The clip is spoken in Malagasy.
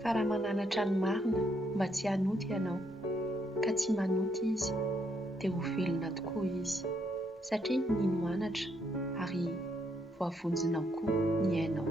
Fa raha mananatra ny marina mba tsy hanoty ianao ka tsy manoty izy dia ho velona tokoa izy satria ninoanatra ary voavonjina koa ny ainao.